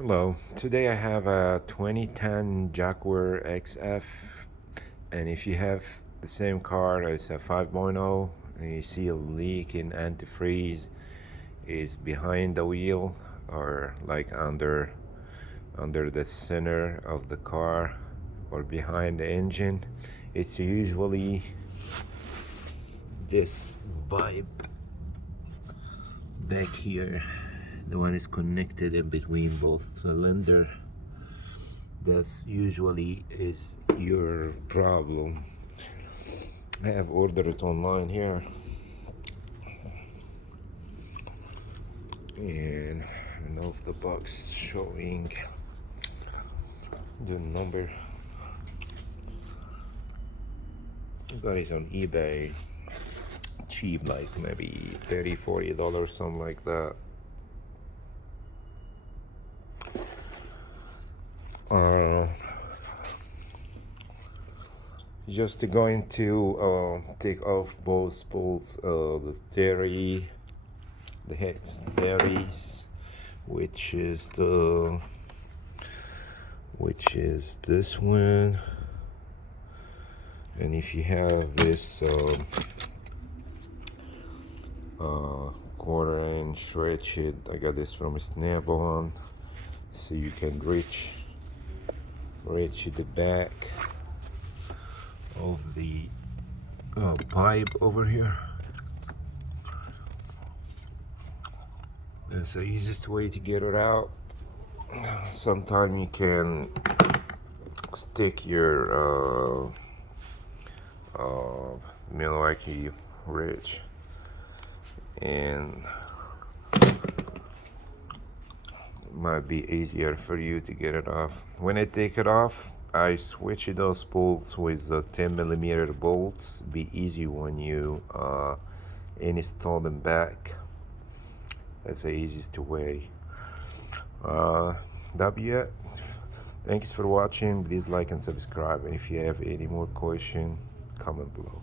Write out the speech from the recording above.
Hello, today I have a 2010 Jaguar XF, and if you have the same car, it's a 5.0 and you see a leak in antifreeze is behind the wheel or like under the center of the car or behind the engine, it's usually this bulb back here. The one is connected in between both cylinder. That's usually is your problem. I have ordered it online here, and I don't know if the box showing the number. I got it on eBay cheap, like maybe $30-40, something like that. Just going to take off both bolts, the hex theories, which is this one. And if you have this quarter-inch ratchet, I got this from a Snap-on, so you can reach the back of the pipe over here. That's the easiest way to get it out. Sometimes you can stick your Milwaukee wrench, and it might be easier for you to get it off. When I take it off, I switch those bolts with the 10mm bolts. Be easy when you install them back. That's the easiest way. That'll be it. Thanks for watching. Please like and subscribe, and if you have any more questions, comment below.